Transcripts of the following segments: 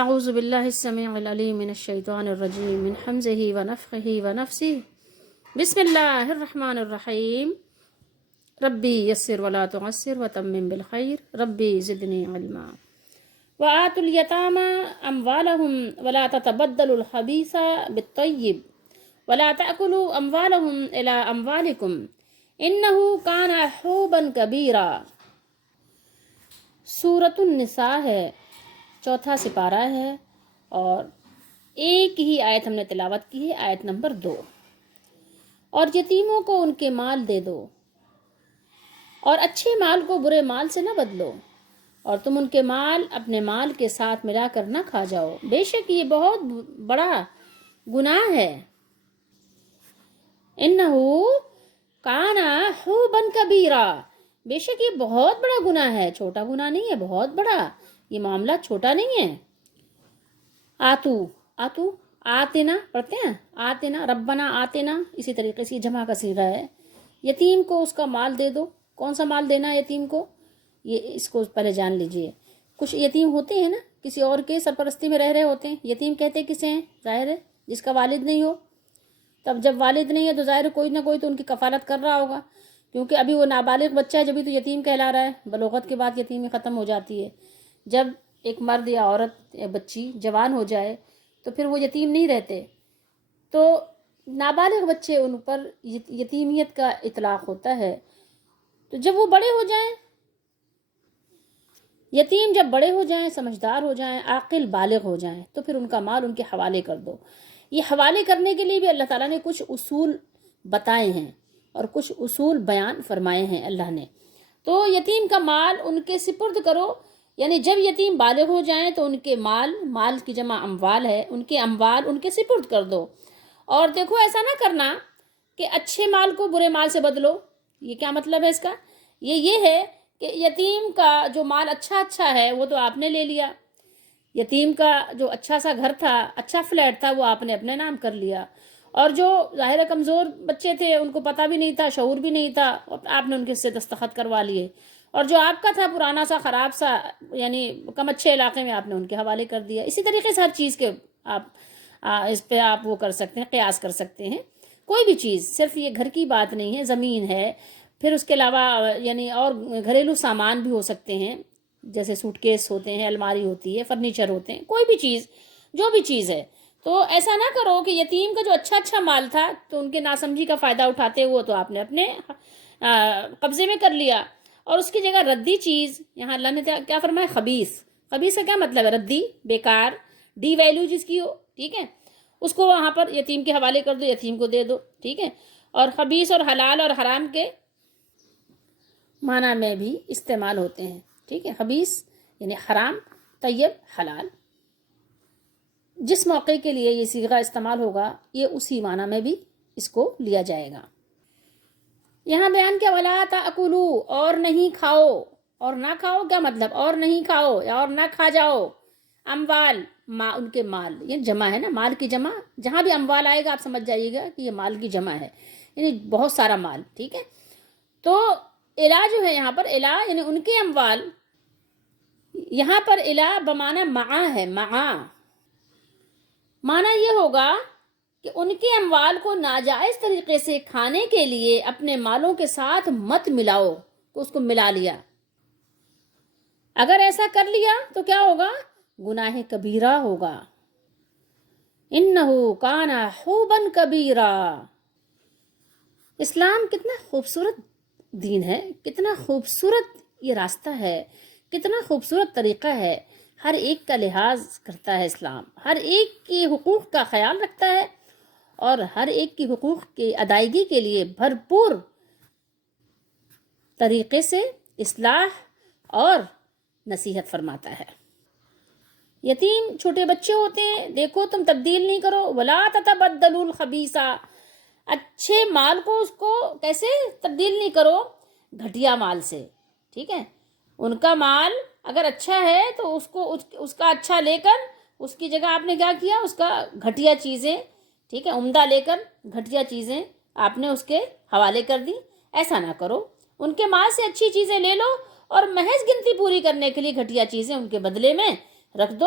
اعوذ باللہ السمیع العلیم من الشیطان الرجیم من حمزہ ونفخہ ونفثہ بسم اللہ الرحمن الرحیم ربی یسر ولا تعسر وتمم بالخیر ربی زدنی علما وآتوا اليتامى أموالهم ولا تتبدلوا الخبيث بالطيب ولا تأكلوا أموالهم إلى أموالكم إنه كان حوبا كبيرا۔ سورۃ النساء ہے، چوتھا سپارہ ہے اور ایک ہی آیت ہم نے تلاوت کی ہے، آیت نمبر 2۔ اور یتیموں کو ان کے مال دے دو اور اچھے مال کو برے مال سے نہ بدلو، اور تم ان کے مال اپنے مال کے ساتھ ملا کر نہ کھا جاؤ، بے شک یہ بہت بڑا گناہ ہے۔ انہو کان حوبا کبیرا، بے شک یہ بہت بڑا گناہ ہے، چھوٹا گناہ نہیں ہے، بہت بڑا، یہ معاملہ چھوٹا نہیں ہے۔ آتو آتنا پڑھتے ہیں، آتنا ربنا آتنا، اسی طریقے سے جمع کا صیغہ ہے۔ یتیم کو اس کا مال دے دو، کون سا مال دینا ہے یتیم کو، یہ اس کو پہلے جان لیجئے۔ کچھ یتیم ہوتے ہیں نا، کسی اور کے سرپرستی میں رہ رہے ہوتے ہیں، یتیم کہتے کسے ہیں؟ ظاہر ہے جس کا والد نہیں ہو۔ تب جب والد نہیں ہے تو ظاہر کوئی نہ کوئی تو ان کی کفالت کر رہا ہوگا، کیونکہ ابھی وہ نابالغ بچہ ہے جبھی تو یتیم کہلا رہا ہے، بلوغت کے بعد یتیمی ختم ہو جاتی ہے۔ جب ایک مرد یا عورت یا بچی جوان ہو جائے تو پھر وہ یتیم نہیں رہتے، تو نابالغ بچے ان پر یتیمیت کا اطلاق ہوتا ہے۔ تو جب وہ بڑے ہو جائیں، یتیم جب بڑے ہو جائیں، سمجھدار ہو جائیں، عاقل بالغ ہو جائیں، تو پھر ان کا مال ان کے حوالے کر دو۔ یہ حوالے کرنے کے لیے بھی اللہ تعالیٰ نے کچھ اصول بتائے ہیں اور کچھ اصول بیان فرمائے ہیں اللہ نے۔ تو یتیم کا مال ان کے سپرد کرو، یعنی جب یتیم بالغ ہو جائیں تو ان کے مال کی جمع اموال ہے، ان کے اموال ان کے سپرد کر دو۔ اور دیکھو ایسا نہ کرنا کہ اچھے مال کو برے مال سے بدلو۔ یہ کیا مطلب ہے اس کا؟ یہ ہے کہ یتیم کا جو مال اچھا ہے وہ تو آپ نے لے لیا، یتیم کا جو اچھا سا گھر تھا، اچھا فلیٹ تھا، وہ آپ نے اپنے نام کر لیا، اور جو ظاہر کمزور بچے تھے ان کو پتہ بھی نہیں تھا، شعور بھی نہیں تھا، آپ نے ان کے سے دستخط کروا لیے، اور جو آپ کا تھا پرانا سا خراب سا یعنی کم اچھے علاقے میں آپ نے ان کے حوالے کر دیا۔ اسی طریقے سے ہر چیز کے آپ اس پہ آپ وہ کر سکتے ہیں، قیاس کر سکتے ہیں۔ کوئی بھی چیز، صرف یہ گھر کی بات نہیں ہے، زمین ہے، پھر اس کے علاوہ یعنی اور گھریلو سامان بھی ہو سکتے ہیں، جیسے سوٹ کیس ہوتے ہیں، الماری ہوتی ہے، فرنیچر ہوتے ہیں، کوئی بھی چیز، جو بھی چیز ہے۔ تو ایسا نہ کرو کہ یتیم کا جو اچھا مال تھا تو ان کے ناسمجھی کا فائدہ اٹھاتے ہوئے تو آپ نے اپنے قبضے میں کر لیا، اور اس کی جگہ ردی چیز، یہاں اللہ نے کیا فرمایا؟ خبیث۔ خبیث کا کیا مطلب ہے؟ ردی، بیکار، ڈی ویلیو جس کی ہو، ٹھیک ہے، اس کو وہاں پر یتیم کے حوالے کر دو، یتیم کو دے دو، ٹھیک ہے۔ اور خبیث اور حلال اور حرام کے معنی میں بھی استعمال ہوتے ہیں، ٹھیک ہے۔ خبیث یعنی حرام، طیب حلال، جس موقع کے لیے یہ صیغہ استعمال ہوگا یہ اسی معنی میں بھی اس کو لیا جائے گا۔ یہاں بیان کیا ولا تاکلوا، اور نہیں کھاؤ، اور نہ کھاؤ کیا مطلب؟ اور نہیں کھاؤ یا اور نہ کھا جاؤ، اموال ان کے مال، یہ جمع ہے نا، مال کی جمع، جہاں بھی اموال آئے گا آپ سمجھ جائیے گا کہ یہ مال کی جمع ہے، یعنی بہت سارا مال، ٹھیک ہے۔ تو الا جو ہے یہاں پر الا یعنی ان کے اموال، یہاں پر الا بمعنی معا ہے، معنی یہ ہوگا کہ ان کے اموال کو ناجائز طریقے سے کھانے کے لیے اپنے مالوں کے ساتھ مت ملاؤ، تو اس کو ملا لیا۔ اگر ایسا کر لیا تو کیا ہوگا؟ گناہ کبیرہ ہوگا۔ انہو کان حوبا کبیرہ۔ اسلام کتنا خوبصورت دین ہے، کتنا خوبصورت یہ راستہ ہے، کتنا خوبصورت طریقہ ہے، ہر ایک کا لحاظ کرتا ہے اسلام، ہر ایک کے حقوق کا خیال رکھتا ہے، اور ہر ایک کی حقوق کی ادائیگی کے لیے بھرپور طریقے سے اصلاح اور نصیحت فرماتا ہے۔ یتیم چھوٹے بچے ہوتے ہیں، دیکھو تم تبدیل نہیں کرو، ولا تتبدلوا الخبیث، اچھے مال کو اس کو کیسے تبدیل نہیں کرو؟ گھٹیا مال سے، ٹھیک ہے۔ ان کا مال اگر اچھا ہے تو اس کا اچھا لے کر اس کی جگہ آپ نے کیا کیا؟ اس کا گھٹیا چیزیں، ٹھیک ہے، عمدہ لے کر گھٹیا چیزیں آپ نے اس کے حوالے کر دی۔ ایسا نہ کرو، ان کے مال سے اچھی چیزیں لے لو اور محض گنتی پوری کرنے کے لیے گھٹیا چیزیں ان کے بدلے میں رکھ دو،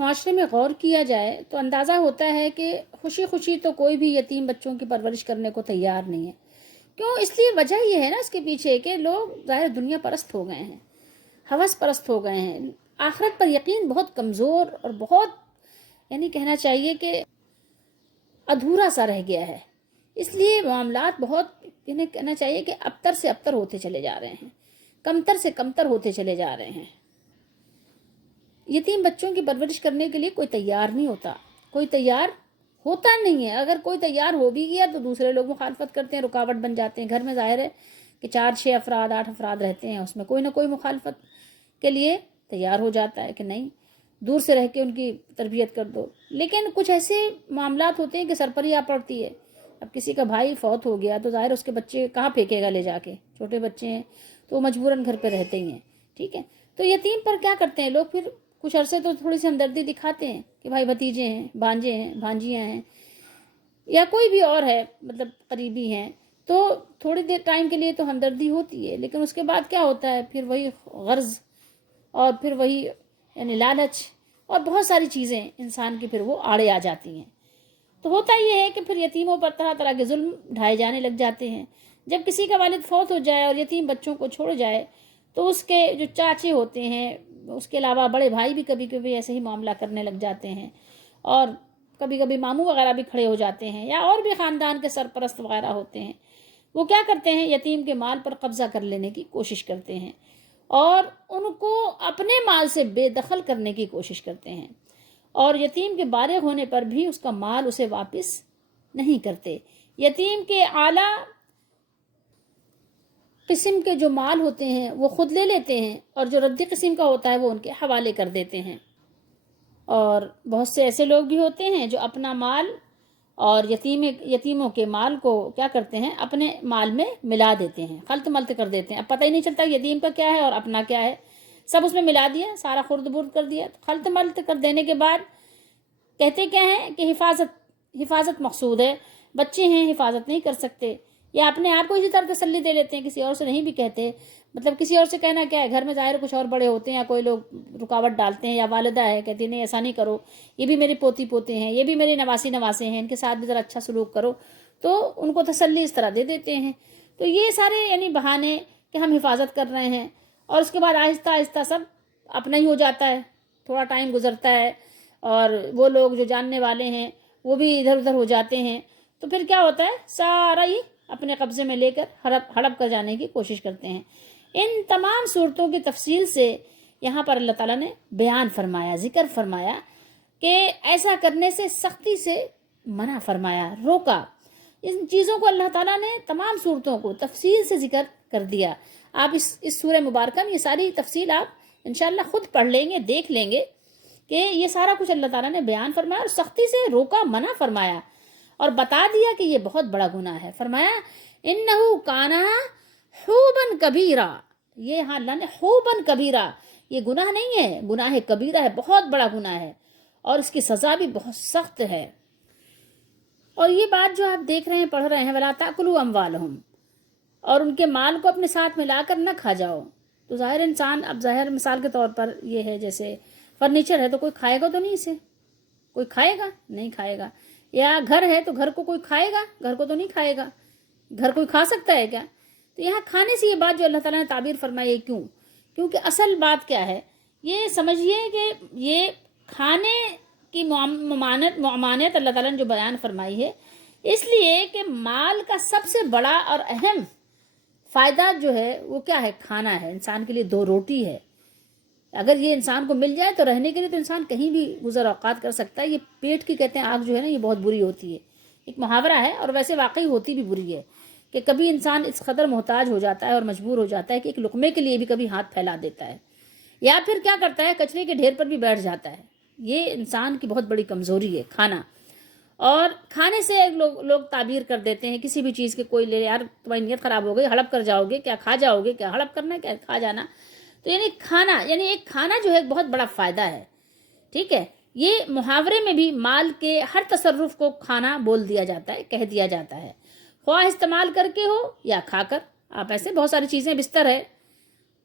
معاشرے میں غور کیا جائے تو اندازہ ہوتا ہے کہ خوشی خوشی تو کوئی بھی یتیم بچوں کی پرورش کرنے کو تیار نہیں ہے. کیوں؟ اس لیے وجہ یہ ہے نا اس کے پیچھے کہ لوگ ظاہر دنیا پرست ہو گئے ہیں، ہوس پرست ہو گئے ہیں، آخرت پر یقین بہت کمزور اور بہت کہنا چاہیے کہ ادھورا سا رہ گیا ہے. اس لیے معاملات بہت کہنا چاہیے کہ ابتر سے ابتر ہوتے چلے جا رہے ہیں، کمتر سے کمتر ہوتے چلے جا رہے ہیں. یتیم بچوں کی پرورش کرنے کے لیے کوئی تیار نہیں ہوتا، کوئی تیار ہوتا نہیں ہے. اگر کوئی تیار ہو بھی گیا تو دوسرے لوگ مخالفت کرتے ہیں، رکاوٹ بن جاتے ہیں. گھر میں ظاہر ہے کہ 4-6 افراد 8 افراد رہتے ہیں، اس میں کوئی نہ کوئی مخالفت کے لیے تیار ہو جاتا ہے کہ نہیں دور سے رہ کے ان کی تربیت کر دو. لیکن کچھ ایسے معاملات ہوتے ہیں کہ سرپری آ پڑتی ہے. اب کسی کا بھائی فوت ہو گیا تو ظاہر اس کے بچے کہاں پھینکے گا لے جا کے، چھوٹے بچے ہیں تو وہ مجبوراً گھر پہ رہتے ہی ہیں. ٹھیک ہے، تو یتیم پر کیا کرتے ہیں لوگ؟ پھر کچھ عرصے تو تھوڑی سی ہمدردی دکھاتے ہیں کہ بھائی بھتیجے ہیں، بھانجے ہیں، بھانجیاں ہیں، یا کوئی بھی اور ہے مطلب قریبی ہیں، تو تھوڑی دیر ٹائم کے لیے تو ہمدردی ہوتی ہے. لیکن اس کے بعد کیا ہوتا ہے؟ پھر وہی غرض اور پھر وہی لالچ اور بہت ساری چیزیں انسان کی پھر وہ آڑے آ جاتی ہیں. تو ہوتا یہ ہے کہ پھر یتیموں پر طرح طرح کے ظلم ڈھائے جانے لگ جاتے ہیں. جب کسی کا والد فوت ہو جائے اور یتیم بچوں کو چھوڑ جائے تو اس کے جو چاچے ہوتے ہیں، اس کے علاوہ بڑے بھائی بھی کبھی کبھی ایسے ہی معاملہ کرنے لگ جاتے ہیں، اور کبھی کبھی ماموں وغیرہ بھی کھڑے ہو جاتے ہیں، یا اور بھی خاندان کے سرپرست وغیرہ ہوتے ہیں. وہ کیا کرتے ہیں؟ یتیم کے مال پر قبضہ کر لینے کی کوشش کرتے ہیں اور ان کو اپنے مال سے بے دخل کرنے کی کوشش کرتے ہیں، اور یتیم کے بالغ ہونے پر بھی اس کا مال اسے واپس نہیں کرتے. یتیم کے اعلیٰ قسم کے جو مال ہوتے ہیں وہ خود لے لیتے ہیں، اور جو ردی قسم کا ہوتا ہے وہ ان کے حوالے کر دیتے ہیں. اور بہت سے ایسے لوگ بھی ہوتے ہیں جو اپنا مال اور یتیموں کے مال کو کیا کرتے ہیں؟ اپنے مال میں ملا دیتے ہیں، خلط ملط کر دیتے ہیں. اب پتہ ہی نہیں چلتا یتیم کا کیا ہے اور اپنا کیا ہے، سب اس میں ملا دیا، سارا خرد برد کر دیا. خلط ملط کر دینے کے بعد کہتے کیا ہیں کہ حفاظت مقصود ہے، بچے ہیں حفاظت نہیں کر سکتے، یا اپنے آپ کو اسی طرح تسلی دے لیتے ہیں، کسی اور سے نہیں بھی کہتے. مطلب کسی اور سے کہنا کیا ہے؟ گھر میں ظاہر کچھ اور بڑے ہوتے ہیں یا کوئی لوگ رکاوٹ ڈالتے ہیں، یا والدہ ہے کہتی نہیں ایسا نہیں کرو، یہ بھی میری پوتی پوتے ہیں، یہ بھی میرے نواسی نواسے ہیں، ان کے ساتھ بھی ذرا اچھا سلوک کرو، تو ان کو تسلی اس طرح دے دیتے ہیں. تو یہ سارے بہانے کہ ہم حفاظت کر رہے ہیں، اور اس کے بعد آہستہ آہستہ سب اپنا ہی ہو جاتا ہے. تھوڑا ٹائم گزرتا ہے اور وہ لوگ جو جاننے والے ہیں وہ بھی ادھر ادھر ہو جاتے ہیں، تو پھر کیا ہوتا ہے؟ سارا ہی اپنے قبضے میں لے کر ہڑپ کر جانے کی کوشش کرتے ہیں. ان تمام صورتوں کی تفصیل سے یہاں پر اللہ تعالیٰ نے بیان فرمایا، ذکر فرمایا کہ ایسا کرنے سے سختی سے منع فرمایا، روکا. ان چیزوں کو اللہ تعالیٰ نے تمام صورتوں کو تفصیل سے ذکر کر دیا. آپ اس سورہ مبارکہ میں یہ ساری تفصیل آپ انشاءاللہ خود پڑھ لیں گے، دیکھ لیں گے کہ یہ سارا کچھ اللہ تعالیٰ نے بیان فرمایا اور سختی سے روکا، منع فرمایا، اور بتا دیا کہ یہ بہت بڑا گناہ ہے. فرمایا انہو کانا حوبن کبیرہ، یہ ہاں اللہ نے حوبن کبیرہ، یہ گناہ نہیں ہے، گناہ کبیرہ ہے، بہت بڑا گناہ ہے، اور اس کی سزا بھی بہت سخت ہے. اور یہ بات جو آپ دیکھ رہے ہیں، پڑھ رہے ہیں، وَلَا تَأْكُلُوا أَمْوَالَهُمْ، اور ان کے مال کو اپنے ساتھ ملا کر نہ کھا جاؤ. تو ظاہر انسان، اب ظاہر مثال کے طور پر یہ ہے جیسے فرنیچر ہے تو کوئی کھائے گا تو نہیں، اسے کوئی کھائے گا نہیں کھائے گا. یا گھر ہے تو گھر کو کوئی کھائے گا؟ گھر کو تو نہیں کھائے گا. گھر کوئی کھا سکتا ہے کیا؟ تو یہاں کھانے سے یہ بات جو اللہ تعالیٰ نے تعبیر فرمائی ہے، کیوں؟ کیونکہ اصل بات کیا ہے؟ یہ سمجھیے کہ یہ کھانے کی ممانعت اللہ تعالیٰ نے جو بیان فرمائی ہے، اس لیے کہ مال کا سب سے بڑا اور اہم فائدہ جو ہے وہ کیا ہے؟ کھانا ہے. انسان کے لیے 2 روٹی ہے. اگر یہ انسان کو مل جائے تو رہنے کے لیے تو انسان کہیں بھی گزر اوقات کر سکتا ہے. یہ پیٹ کی کہتے ہیں آگ جو ہے نا، یہ بہت بری ہوتی ہے. ایک محاورہ ہے اور ویسے واقعی ہوتی بھی بری ہے کہ کبھی انسان اس قدر محتاج ہو جاتا ہے اور مجبور ہو جاتا ہے کہ ایک لقمے کے لیے بھی کبھی ہاتھ پھیلا دیتا ہے، یا پھر کیا کرتا ہے؟ کچرے کے ڈھیر پر بھی بیٹھ جاتا ہے. یہ انسان کی بہت بڑی کمزوری ہے کھانا. اور کھانے سے لوگ تعبیر کر دیتے ہیں کسی بھی چیز کے، کوئی لے یار تمہاری نیت خراب ہو گئی، ہڑپ کر جاؤ گے کیا؟ کھا جاؤ گے کیا؟ ہڑپ کرنا ہے کیا؟ کھا جانا. تو کھانا ایک کھانا جو ہے ایک بہت بڑا فائدہ ہے. ٹھیک ہے، یہ محاورے میں بھی مال کے ہر تصرف کو کھانا بول دیا جاتا ہے، کہہ دیا جاتا ہے، خواہ استعمال کر کے ہو یا کھا کر. آپ ایسے بہت ساری چیزیں، بستر ہے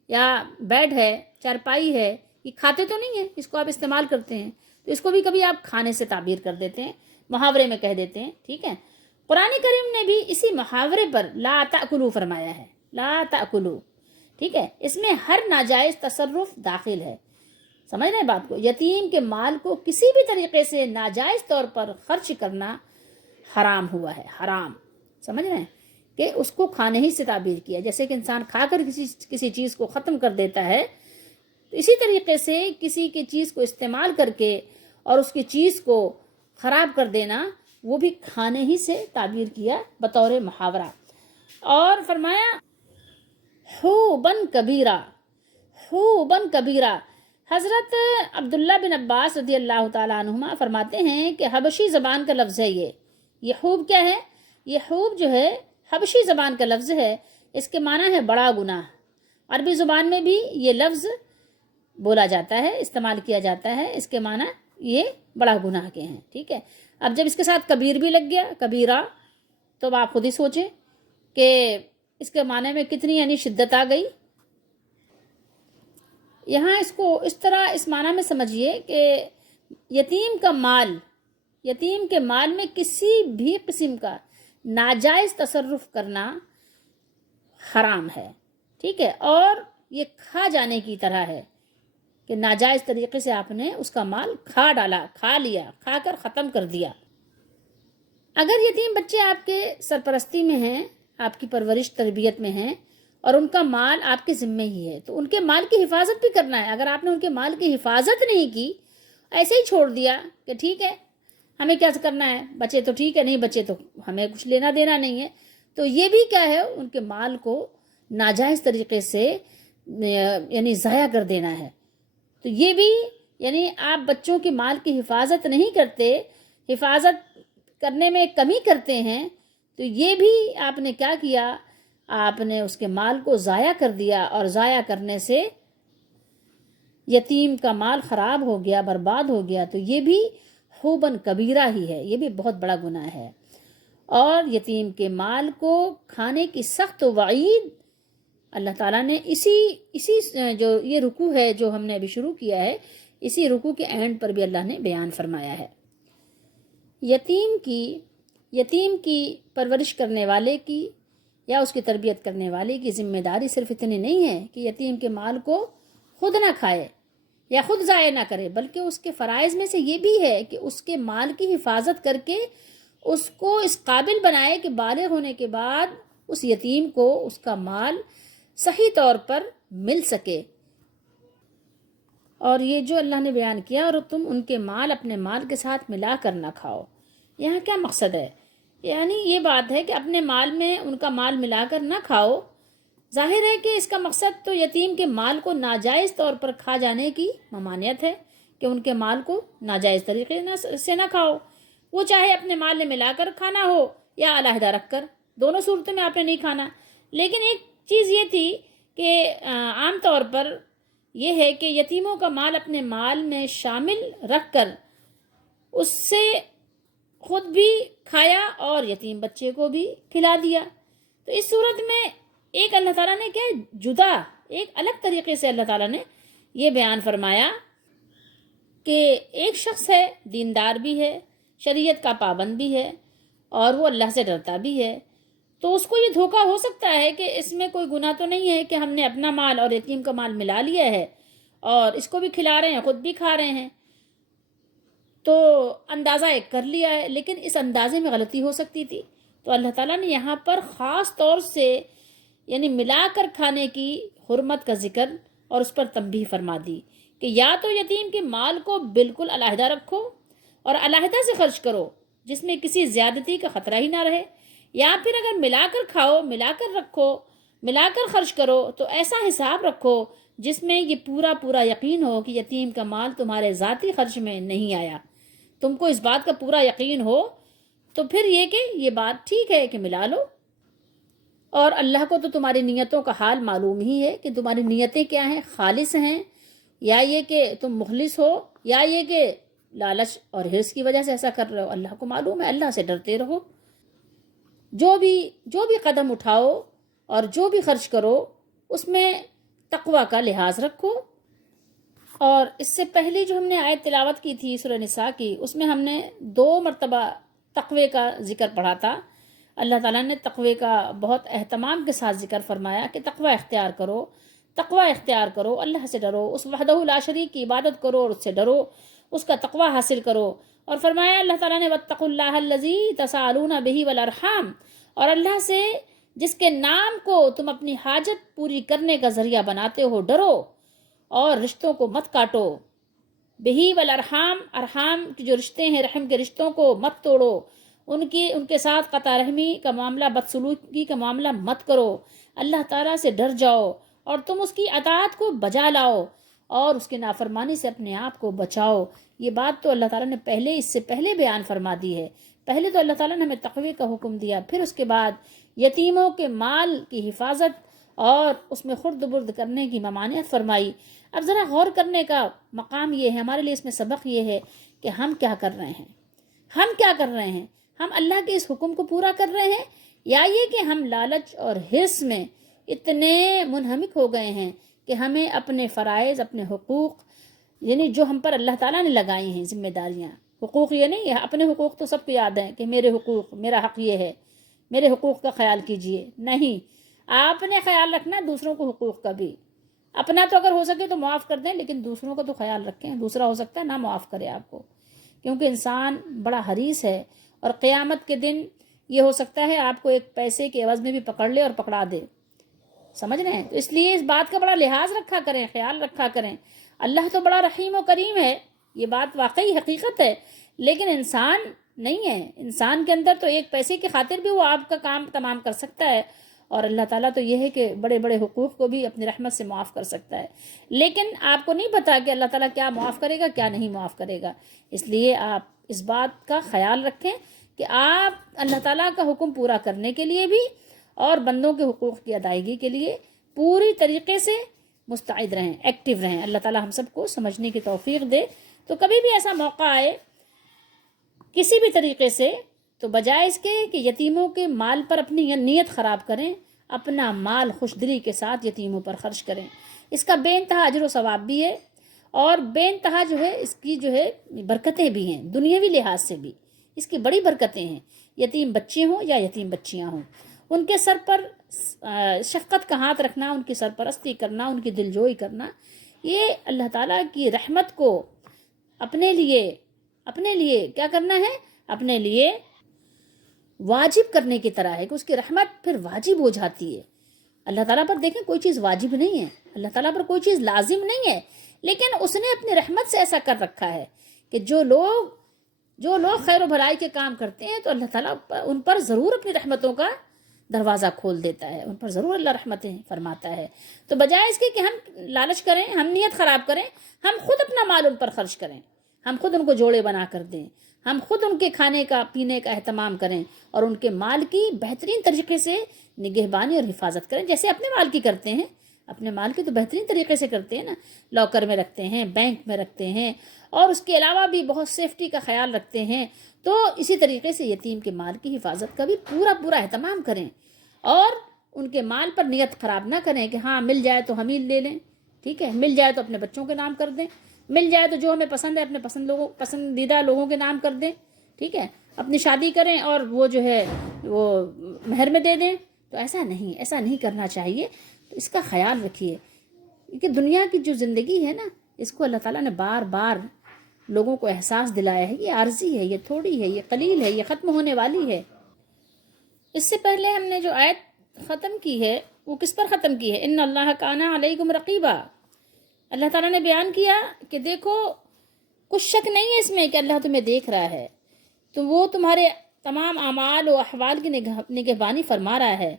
یا بیڈ ہے، چارپائی ہے، یہ کھاتے تو نہیں ہیں، اس کو آپ استعمال کرتے ہیں. تو اس کو بھی کبھی آپ کھانے سے تعبیر کر دیتے ہیں، محاورے میں کہہ دیتے ہیں، ٹھیک ہے۔ قرآن کریم نے بھی اسی محاورے پر لا تأکلوا فرمایا ہے، لا تأکلوا، ٹھیک ہے۔ اس میں ہر ناجائز تصرف داخل ہے، سمجھ رہے ہیں بات کو؟ یتیم کے مال کو کسی بھی طریقے سے ناجائز طور پر خرچ کرنا حرام ہوا ہے، حرام، سمجھ رہے ہیں؟ کہ اس کو کھانے ہی سے تعبیر کیا، جیسے کہ انسان کھا کر کسی چیز کو ختم کر دیتا ہے، تو اسی طریقے سے کسی کی چیز کو استعمال کر کے اور اس کی چیز کو خراب کر دینا، وہ بھی کھانے ہی سے تعبیر کیا بطور محاورہ۔ اور فرمایا حوبن کبیرہ، حوبن کبیرہ۔ حضرت عبداللہ بن عباس رضی اللہ تعالیٰ عنہما فرماتے ہیں کہ حبشی زبان کا لفظ ہے یہ حوب کیا ہے؟ یہ حوب جو ہے حبشی زبان کا لفظ ہے، اس کے معنی ہے بڑا گناہ۔ عربی زبان میں بھی یہ لفظ بولا جاتا ہے، استعمال کیا جاتا ہے، اس کے معنی یہ بڑا گناہ کے ہیں، ٹھیک ہے۔ اب جب اس کے ساتھ کبیر بھی لگ گیا، کبیرہ، تو آپ خود ہی سوچیں کہ اس کے معنی میں کتنی یعنی شدت آ گئی۔ یہاں اس کو اس طرح اس معنی میں سمجھیے کہ یتیم کا مال، یتیم کے مال میں کسی بھی قسم کا ناجائز تصرف کرنا حرام ہے، ٹھیک ہے، اور یہ کھا جانے کی طرح ہے کہ ناجائز طریقے سے آپ نے اس کا مال کھا ڈالا، کھا لیا، کھا کر ختم کر دیا۔ اگر یتیم بچے آپ کے سرپرستی میں ہیں، آپ کی پرورش تربیت میں ہیں اور ان کا مال آپ کے ذمے ہی ہے، تو ان کے مال کی حفاظت بھی کرنا ہے۔ اگر آپ نے ان کے مال کی حفاظت نہیں کی، ایسے ہی چھوڑ دیا کہ ٹھیک ہے ہمیں کیا کرنا ہے، بچے تو ٹھیک ہے، نہیں بچے تو ہمیں کچھ لینا دینا نہیں ہے، تو یہ بھی کیا ہے، ان کے مال کو ناجائز طریقے سے یعنی ضائع کر دینا ہے۔ تو یہ بھی یعنی آپ بچوں کے مال کی حفاظت نہیں کرتے، حفاظت کرنے میں کمی کرتے ہیں، تو یہ بھی آپ نے کیا کیا، آپ نے اس کے مال کو ضائع کر دیا، اور ضائع کرنے سے یتیم کا مال خراب ہو گیا، برباد ہو گیا، تو یہ بھی حوبن کبیرہ ہی ہے، یہ بھی بہت بڑا گناہ ہے۔ اور یتیم کے مال کو کھانے کی سخت وعید اللہ تعالیٰ نے اسی جو یہ رکوع ہے جو ہم نے ابھی شروع کیا ہے، اسی رکوع کے اینڈ پر بھی اللہ نے بیان فرمایا ہے۔ یتیم کی پرورش کرنے والے کی یا اس کی تربیت کرنے والے کی ذمہ داری صرف اتنی نہیں ہے کہ یتیم کے مال کو خود نہ کھائے یا خود ضائع نہ کرے، بلکہ اس کے فرائض میں سے یہ بھی ہے کہ اس کے مال کی حفاظت کر کے اس کو اس قابل بنائے کہ بالغ ہونے کے بعد اس یتیم کو اس کا مال صحیح طور پر مل سکے۔ اور یہ جو اللہ نے بیان کیا، اور تم ان کے مال اپنے مال کے ساتھ ملا کر نہ کھاؤ، یہاں کیا مقصد ہے؟ یعنی یہ بات ہے کہ اپنے مال میں ان کا مال ملا کر نہ کھاؤ۔ ظاہر ہے کہ اس کا مقصد تو یتیم کے مال کو ناجائز طور پر کھا جانے کی ممانعت ہے، کہ ان کے مال کو ناجائز طریقے سے نہ کھاؤ، وہ چاہے اپنے مال میں ملا کر کھانا ہو یا علیحدہ رکھ کر، دونوں صورتوں میں آپ نے نہیں کھانا۔ لیکن ایک چیز یہ تھی کہ عام طور پر یہ ہے کہ یتیموں کا مال اپنے مال میں شامل رکھ کر اس سے خود بھی کھایا اور یتیم بچے کو بھی کھلا دیا۔ تو اس صورت میں ایک اللہ تعالیٰ نے کیا جدا ایک الگ طریقے سے اللہ تعالیٰ نے یہ بیان فرمایا کہ ایک شخص ہے، دیندار بھی ہے، شریعت کا پابند بھی ہے، اور وہ اللہ سے ڈرتا بھی ہے، تو اس کو یہ دھوکہ ہو سکتا ہے کہ اس میں کوئی گناہ تو نہیں ہے کہ ہم نے اپنا مال اور یتیم کا مال ملا لیا ہے اور اس کو بھی کھلا رہے ہیں، خود بھی کھا رہے ہیں، تو اندازہ ایک کر لیا ہے، لیکن اس اندازے میں غلطی ہو سکتی تھی۔ تو اللہ تعالیٰ نے یہاں پر خاص طور سے یعنی ملا کر کھانے کی حرمت کا ذکر اور اس پر تنبیہ فرما دی کہ یا تو یتیم کے مال کو بالکل علیحدہ رکھو اور علیحدہ سے خرچ کرو جس میں کسی زیادتی کا خطرہ ہی نہ رہے، یا پھر اگر ملا کر کھاؤ، ملا کر رکھو، ملا کر خرچ کرو، تو ایسا حساب رکھو جس میں یہ پورا یقین ہو کہ یتیم کا مال تمہارے ذاتی خرچ میں نہیں آیا، تم کو اس بات کا پورا یقین ہو، تو پھر یہ کہ یہ بات ٹھیک ہے کہ ملا لو۔ اور اللہ کو تو تمہاری نیتوں کا حال معلوم ہی ہے کہ تمہاری نیتیں کیا ہیں، خالص ہیں یا یہ کہ تم مخلص ہو، یا یہ کہ لالچ اور حرص کی وجہ سے ایسا کر رہے ہو، اللہ کو معلوم ہے، اللہ سے ڈرتے رہو۔ جو بھی قدم اٹھاؤ اور جو بھی خرچ کرو اس میں تقوی کا لحاظ رکھو۔ اور اس سے پہلی جو ہم نے آیت تلاوت کی تھی سورہ نساء کی، اس میں ہم نے 2 مرتبہ تقوی کا ذکر پڑھا تھا۔ اللہ تعالیٰ نے تقوی کا بہت اہتمام کے ساتھ ذکر فرمایا کہ تقوی اختیار کرو، تقوی اختیار کرو، اللہ سے ڈرو، اس وحدہ لا شریک کی عبادت کرو اور اس سے ڈرو، اس کا تقوی حاصل کرو۔ اور فرمایا اللہ تعالیٰ نے واتقوا اللہ الذی تساءلون بہ والارحام، اور اللہ سے جس کے نام کو تم اپنی حاجت پوری کرنے کا ذریعہ بناتے ہو ڈرو، اور رشتوں کو مت کاٹو، بہی والارحام، ارحام کی جو رشتے ہیں، رحم کے رشتوں کو مت توڑو، ان کے ساتھ قطع رحمی کا معاملہ، بدسلوکی کا معاملہ مت کرو، اللہ تعالیٰ سے ڈر جاؤ اور تم اس کی اطاعت کو بجا لاؤ اور اس کی نافرمانی سے اپنے آپ کو بچاؤ۔ یہ بات تو اللہ تعالیٰ نے اس سے پہلے بیان فرما دی ہے۔ پہلے تو اللہ تعالیٰ نے ہمیں تقوی کا حکم دیا، پھر اس کے بعد یتیموں کے مال کی حفاظت اور اس میں خرد برد کرنے کی ممانعت فرمائی۔ اب ذرا غور کرنے کا مقام یہ ہے، ہمارے لیے اس میں سبق یہ ہے کہ ہم کیا کر رہے ہیں، ہم کیا کر رہے ہیں، ہم اللہ کے اس حکم کو پورا کر رہے ہیں، یا یہ کہ ہم لالچ اور حرص میں اتنے منہمک ہو گئے ہیں کہ ہمیں اپنے فرائض، اپنے حقوق، یعنی جو ہم پر اللہ تعالیٰ نے لگائی ہیں ذمہ داریاں، حقوق یہ نہیں، اپنے حقوق تو سب کو یاد ہیں کہ میرے حقوق، میرا حق یہ ہے، میرے حقوق کا خیال کیجئے، نہیں، آپ نے خیال رکھنا دوسروں کو حقوق کا بھی، اپنا تو اگر ہو سکے تو معاف کر دیں، لیکن دوسروں کا تو خیال رکھیں، دوسرا ہو سکتا ہے نہ معاف کرے آپ کو، کیونکہ انسان بڑا حریص ہے، اور قیامت کے دن یہ ہو سکتا ہے آپ کو ایک پیسے کے عوض میں بھی پکڑ لے اور پکڑا دے، سمجھ رہے ہیں؟ تو اس لیے اس بات کا بڑا لحاظ رکھا کریں، خیال رکھا کریں۔ اللہ تو بڑا رحیم و کریم ہے، یہ بات واقعی حقیقت ہے، لیکن انسان نہیں ہے، انسان کے اندر تو ایک پیسے کی خاطر بھی وہ آپ کا کام تمام کر سکتا ہے، اور اللہ تعالیٰ تو یہ ہے کہ بڑے بڑے حقوق کو بھی اپنی رحمت سے معاف کر سکتا ہے، لیکن آپ کو نہیں پتا کہ اللہ تعالیٰ کیا معاف کرے گا کیا نہیں معاف کرے گا۔ اس لیے آپ اس بات کا خیال رکھیں کہ آپ اللہ تعالیٰ کا حکم پورا کرنے کے لیے بھی اور بندوں کے حقوق کی ادائیگی کے لیے پوری طریقے سے مستعد رہیں، ایکٹیو رہیں۔ اللہ تعالیٰ ہم سب کو سمجھنے کی توفیق دے۔ تو کبھی بھی ایسا موقع آئے کسی بھی طریقے سے، تو بجائے اس کے کہ یتیموں کے مال پر اپنی نیت خراب کریں، اپنا مال خوش دلی کے ساتھ یتیموں پر خرچ کریں۔ اس کا بے انتہا اجر و ثواب بھی ہے، اور بے انتہا جو ہے اس کی جو ہے برکتیں بھی ہیں، دنیاوی لحاظ سے بھی اس کی بڑی برکتیں ہیں۔ یتیم بچے ہوں یا یتیم بچیاں ہوں، ان کے سر پر شفقت کا ہاتھ رکھنا، ان کی سرپرستی کرنا، ان کی دلجوئی کرنا، یہ اللہ تعالیٰ کی رحمت کو اپنے لیے کیا کرنا ہے، اپنے لیے واجب کرنے کی طرح ہے کہ اس کی رحمت پھر واجب ہو جاتی ہے۔ اللہ تعالیٰ پر دیکھیں کوئی چیز واجب نہیں ہے، اللہ تعالیٰ پر کوئی چیز لازم نہیں ہے، لیکن اس نے اپنی رحمت سے ایسا کر رکھا ہے کہ جو لوگ خیر و بھلائی کے کام کرتے ہیں تو اللہ تعالیٰ ان پر ضرور اپنی رحمتوں کا دروازہ کھول دیتا ہے، ان پر ضرور اللہ رحمتیں فرماتا ہے۔ تو بجائے اس کے کہ ہم لالچ کریں، ہم نیت خراب کریں، ہم خود اپنا مال ان پر خرچ کریں، ہم خود ان کو جوڑے بنا کر دیں، ہم خود ان کے کھانے کا پینے کا اہتمام کریں، اور ان کے مال کی بہترین طریقے سے نگہبانی اور حفاظت کریں، جیسے اپنے مال کی کرتے ہیں۔ اپنے مال کی تو بہترین طریقے سے کرتے ہیں نا، لاکر میں رکھتے ہیں، بینک میں رکھتے ہیں، اور اس کے علاوہ بھی بہت سیفٹی کا خیال رکھتے ہیں۔ تو اسی طریقے سے یتیم کے مال کی حفاظت کا بھی پورا اہتمام کریں، اور ان کے مال پر نیت خراب نہ کریں کہ ہاں مل جائے تو ہم ہی لے لیں، ٹھیک ہے، مل جائے تو اپنے بچوں کے نام کر دیں، مل جائے تو جو ہمیں پسند ہے اپنے پسندیدہ لوگوں کے نام کر دیں، ٹھیک ہے، اپنی شادی کریں اور وہ جو ہے وہ مہر میں دے دیں۔ تو ایسا نہیں کرنا چاہیے۔ تو اس کا خیال رکھیے، کیونکہ دنیا کی جو زندگی ہے نا، اس کو اللہ تعالیٰ نے بار بار لوگوں کو احساس دلایا ہے، یہ عارضی ہے، یہ تھوڑی ہے، یہ قلیل ہے، یہ ختم ہونے والی ہے۔ اس سے پہلے ہم نے جو آیت ختم کی ہے وہ کس پر ختم کی ہے؟ ان اللہ کان علیکم رقیبا۔ اللہ تعالیٰ نے بیان کیا کہ دیکھو کچھ شک نہیں ہے اس میں کہ اللہ تمہیں دیکھ رہا ہے، تو وہ تمہارے تمام اعمال و احوال کی نگہبانی فرما رہا ہے،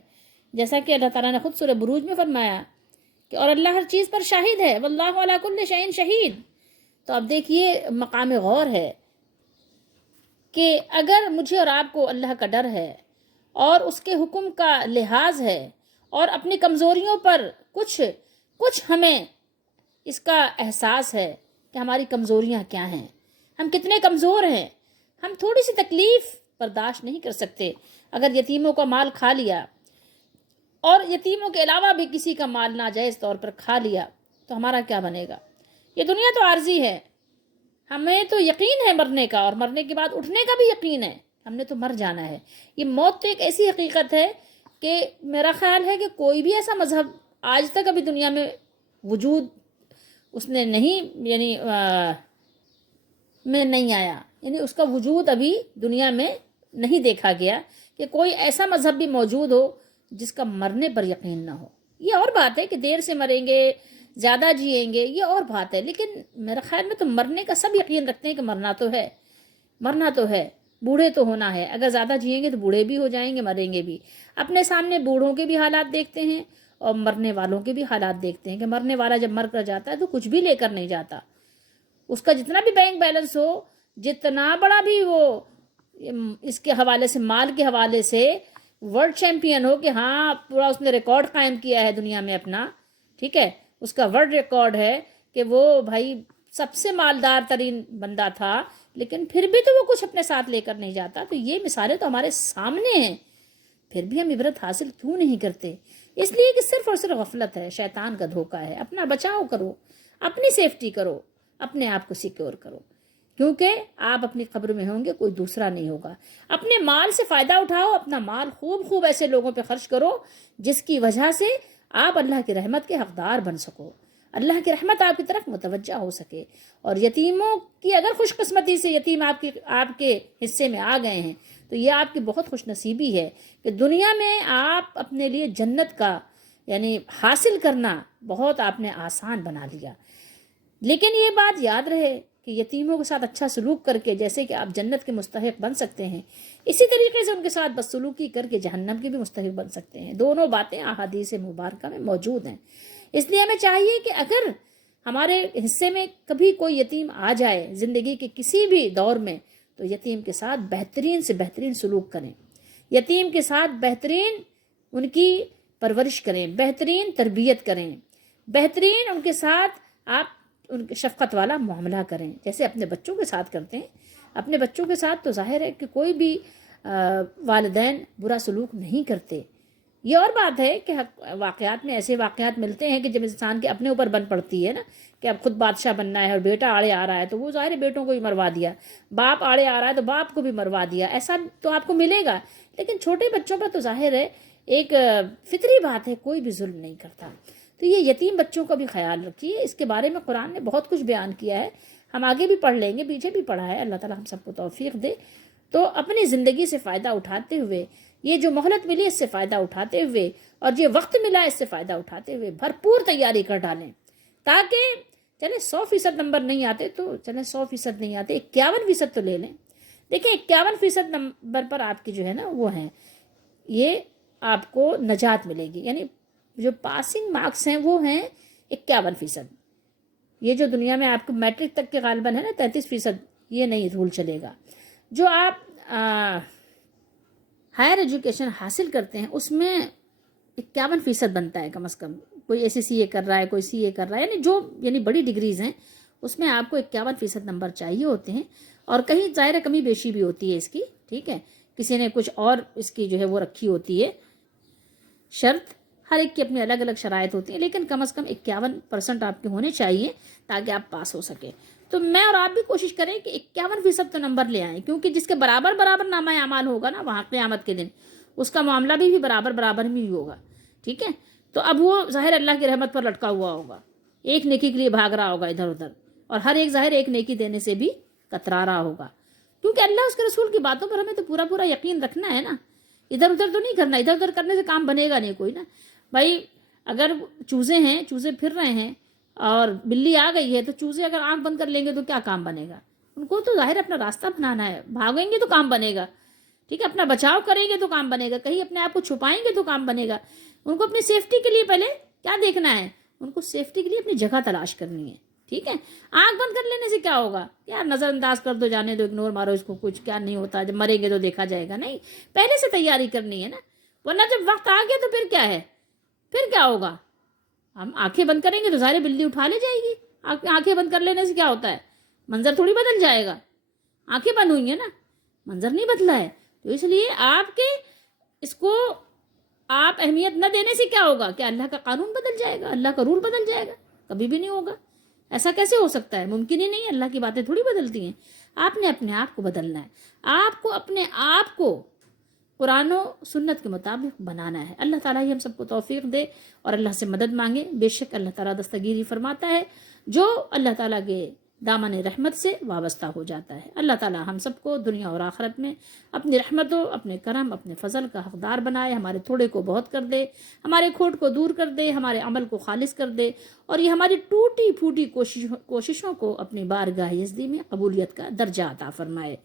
جیسا کہ اللہ تعالیٰ نے خود سورہ بروج میں فرمایا کہ اور اللہ ہر چیز پر شاہد ہے، واللہ علی کل شیء شہید۔ تو اب دیکھیے مقام غور ہے کہ اگر مجھے اور آپ کو اللہ کا ڈر ہے اور اس کے حکم کا لحاظ ہے، اور اپنی کمزوریوں پر کچھ ہمیں اس کا احساس ہے کہ ہماری کمزوریاں کیا ہیں، ہم کتنے کمزور ہیں، ہم تھوڑی سی تکلیف برداشت نہیں کر سکتے، اگر یتیموں کا مال کھا لیا اور یتیموں کے علاوہ بھی کسی کا مال ناجائز طور پر کھا لیا تو ہمارا کیا بنے گا؟ یہ دنیا تو عارضی ہے، ہمیں تو یقین ہے مرنے کا، اور مرنے کے بعد اٹھنے کا بھی یقین ہے، ہم نے تو مر جانا ہے۔ یہ موت تو ایک ایسی حقیقت ہے کہ میرا خیال ہے کہ کوئی بھی ایسا مذہب آج تک ابھی دنیا میں وجود اس نے نہیں، یعنی میں نہیں آیا، یعنی اس کا وجود ابھی دنیا میں نہیں دیکھا گیا کہ کوئی ایسا مذہب بھی موجود ہو جس کا مرنے پر یقین نہ ہو۔ یہ اور بات ہے کہ دیر سے مریں گے، زیادہ جئیں گے، یہ اور بات ہے، لیکن میرے خیال میں تو مرنے کا سب یقین رکھتے ہیں کہ مرنا تو ہے، مرنا تو ہے، بوڑھے تو ہونا ہے۔ اگر زیادہ جئیں گے تو بوڑھے بھی ہو جائیں گے، مریں گے بھی۔ اپنے سامنے بوڑھوں کے بھی حالات دیکھتے ہیں اور مرنے والوں کے بھی حالات دیکھتے ہیں کہ مرنے والا جب مر کر جاتا ہے تو کچھ بھی لے کر نہیں جاتا، اس کا جتنا بھی بینک بیلنس ہو، جتنا بڑا بھی وہ اس کے حوالے سے، مال کے حوالے سے ورلڈ چیمپئن ہو کہ ہاں پورا اس نے ریکارڈ قائم کیا ہے دنیا میں اپنا، ٹھیک ہے، اس کا ورلڈ ریکارڈ ہے کہ وہ بھائی سب سے مالدار ترین بندہ تھا، لیکن پھر بھی تو وہ کچھ اپنے ساتھ لے کر نہیں جاتا۔ تو یہ مثالیں تو ہمارے سامنے ہیں، پھر بھی ہم عبرت حاصل کیوں نہیں کرتے؟ اس لیے کہ صرف اور صرف غفلت ہے، شیطان کا دھوکہ ہے۔ اپنا بچاؤ کرو، اپنی سیفٹی کرو، اپنے آپ کو سیکیور کرو، کیونکہ آپ اپنی قبر میں ہوں گے، کوئی دوسرا نہیں ہوگا۔ اپنے مال سے فائدہ اٹھاؤ، اپنا مال خوب ایسے لوگوں پہ خرچ کرو جس کی وجہ سے آپ اللہ کی رحمت کے حقدار بن سکو، اللہ کی رحمت آپ کی طرف متوجہ ہو سکے۔ اور یتیموں کی اگر خوش قسمتی سے یتیم آپ کے حصے میں آ گئے ہیں تو یہ آپ کی بہت خوش نصیبی ہے کہ دنیا میں آپ اپنے لیے جنت کا یعنی حاصل کرنا بہت آپ نے آسان بنا لیا۔ لیکن یہ بات یاد رہے کہ یتیموں کے ساتھ اچھا سلوک کر کے جیسے کہ آپ جنت کے مستحق بن سکتے ہیں، اسی طریقے سے ان کے ساتھ بدسلوکی کر کے جہنم کے بھی مستحق بن سکتے ہیں۔ دونوں باتیں احادیث مبارکہ میں موجود ہیں۔ اس لیے ہمیں چاہیے کہ اگر ہمارے حصے میں کبھی کوئی یتیم آ جائے زندگی کے کسی بھی دور میں، تو یتیم کے ساتھ بہترین سے بہترین سلوک کریں، یتیم کے ساتھ بہترین ان کی پرورش کریں، بہترین تربیت کریں، بہترین ان کے ساتھ آپ ان کے شفقت والا معاملہ کریں جیسے اپنے بچوں کے ساتھ کرتے ہیں۔ اپنے بچوں کے ساتھ تو ظاہر ہے کہ کوئی بھی والدین برا سلوک نہیں کرتے۔ یہ اور بات ہے کہ واقعات میں ایسے واقعات ملتے ہیں کہ جب انسان کے اپنے اوپر بن پڑتی ہے نا کہ اب خود بادشاہ بننا ہے اور بیٹا آڑے آ رہا ہے تو وہ ظاہر ہے بیٹوں کو بھی مروا دیا، باپ آڑے آ رہا ہے تو باپ کو بھی مروا دیا، ایسا تو آپ کو ملے گا۔ لیکن چھوٹے بچوں پر تو ظاہر ہے ایک فطری بات ہے، کوئی بھی ظلم نہیں کرتا۔ تو یہ یتیم بچوں کا بھی خیال رکھیے، اس کے بارے میں قرآن نے بہت کچھ بیان کیا ہے، ہم آگے بھی پڑھ لیں گے، پیچھے بھی پڑھا ہے، اللہ تعالیٰ ہم سب کو توفیق دے۔ تو اپنی زندگی سے فائدہ اٹھاتے ہوئے، یہ جو مہلت ملی اس سے فائدہ اٹھاتے ہوئے اور یہ وقت ملا اس سے فائدہ اٹھاتے ہوئے بھرپور تیاری کر ڈالیں، تاکہ چلیں 100% نمبر نہیں آتے تو چلیں 100% نہیں آتے، 51% تو لے لیں۔ دیکھیں 51% نمبر پر آپ کی جو ہے نا وہ ہیں، یہ آپ کو نجات ملے گی، یعنی جو پاسنگ مارکس ہیں وہ ہیں 51%۔ یہ جو دنیا میں آپ کو میٹرک تک کے غالباً ہے نا 33%، یہ نہیں رول چلے گا۔ جو آپ ہائر ایجوکیشن حاصل کرتے ہیں اس میں 51% بنتا ہے کم از کم، کوئی ایس سی اے کر رہا ہے، کوئی سی اے کر رہا ہے، یعنی بڑی ڈگریز ہیں اس میں آپ کو 51% نمبر چاہیے ہوتے ہیں، اور کہیں ظاہر کمی بیشی بھی ہوتی ہے اس کی، ٹھیک ہے، کسی نے کچھ اور اس کی جو ہے وہ رکھی ہوتی ہے شرط، ہر ایک کی اپنی الگ الگ شرائط ہوتی ہیں، لیکن کم از کم 51% آپ کے ہونے چاہیے تاکہ آپ پاس ہو سکیں۔ تو میں اور آپ بھی کوشش کریں کہ 51% تو نمبر لے آئیں، کیونکہ جس کے برابر نامہ اعمال ہوگا نا وہاں قیامت کے دن اس کا معاملہ بھی برابر میں ہوگا، ٹھیک ہے۔ تو اب وہ ظاہر اللہ کی رحمت پر لٹکا ہوا ہوگا، ایک نیکی کے لیے بھاگ رہا ہوگا ادھر ادھر، اور ہر ایک ظاہر ایک نیکی دینے سے بھی کترا رہا ہوگا، کیونکہ اللہ اس کے رسول کی باتوں پر ہمیں تو پورا یقین رکھنا ہے نا، ادھر ادھر تو نہیں کرنا، ادھر ادھر کرنے سے کام بنے گا نہیں کوئی نا۔ بھائی اگر چوزے ہیں، چوزے پھر رہے ہیں اور بلی آ گئی ہے تو چوزے اگر آنکھ بند کر لیں گے تو کیا کام بنے گا؟ ان کو تو ظاہر اپنا راستہ بنانا ہے، بھاگیں گے تو کام بنے گا، ٹھیک ہے، اپنا بچاؤ کریں گے تو کام بنے گا، کہیں اپنے آپ کو چھپائیں گے تو کام بنے گا۔ ان کو اپنی سیفٹی کے لیے پہلے کیا دیکھنا ہے؟ ان کو سیفٹی کے لیے اپنی جگہ تلاش کرنی ہے، ٹھیک ہے۔ آنکھ بند کر لینے سے کیا ہوگا؟ یار نظر انداز کر دو، جانے دو، اگنور مارو اس کو، کچھ کیا نہیں ہوتا، جب مریں گے تو دیکھا جائے گا، نہیں، پہلے سے تیاری کرنی ہے نا، ورنہ جب وقت آ گیا تو پھر کیا ہے، پھر کیا ہوگا؟ ہم آنکھیں بند کریں گے تو ظاہر بلی اٹھا لے جائے گی، آنکھیں بند کر لینے سے کیا ہوتا ہے؟ منظر تھوڑی بدل جائے گا، آنکھیں بند ہوئی ہیں نا، منظر نہیں بدلا ہے۔ تو اس لیے آپ کے اس کو آپ اہمیت نہ دینے سے کیا ہوگا کہ اللہ کا قانون بدل جائے گا، اللہ کا رول بدل جائے گا؟ کبھی بھی نہیں ہوگا۔ ایسا کیسے ہو سکتا ہے؟ ممکن ہی نہیں، اللہ کی باتیں تھوڑی بدلتی ہیں. آپ نے اپنے آپ کو بدلنا ہے، آپ کو اپنے آپ کو قرآن و سنت کے مطابق بنانا ہے. اللہ تعالیٰ ہی ہم سب کو توفیق دے اور اللہ سے مدد مانگے. بے شک اللہ تعالیٰ دستگیری فرماتا ہے جو اللہ تعالیٰ کے دامن رحمت سے وابستہ ہو جاتا ہے. اللہ تعالیٰ ہم سب کو دنیا اور آخرت میں اپنی رحمتوں، اپنے کرم، اپنے فضل کا حقدار بنائے. ہمارے تھوڑے کو بہت کر دے، ہمارے کھوٹ کو دور کر دے، ہمارے عمل کو خالص کر دے، اور یہ ہماری ٹوٹی پھوٹی کوششوں کو اپنی بارگاہ یزدی میں قبولیت کا درجہ عطا فرمائے.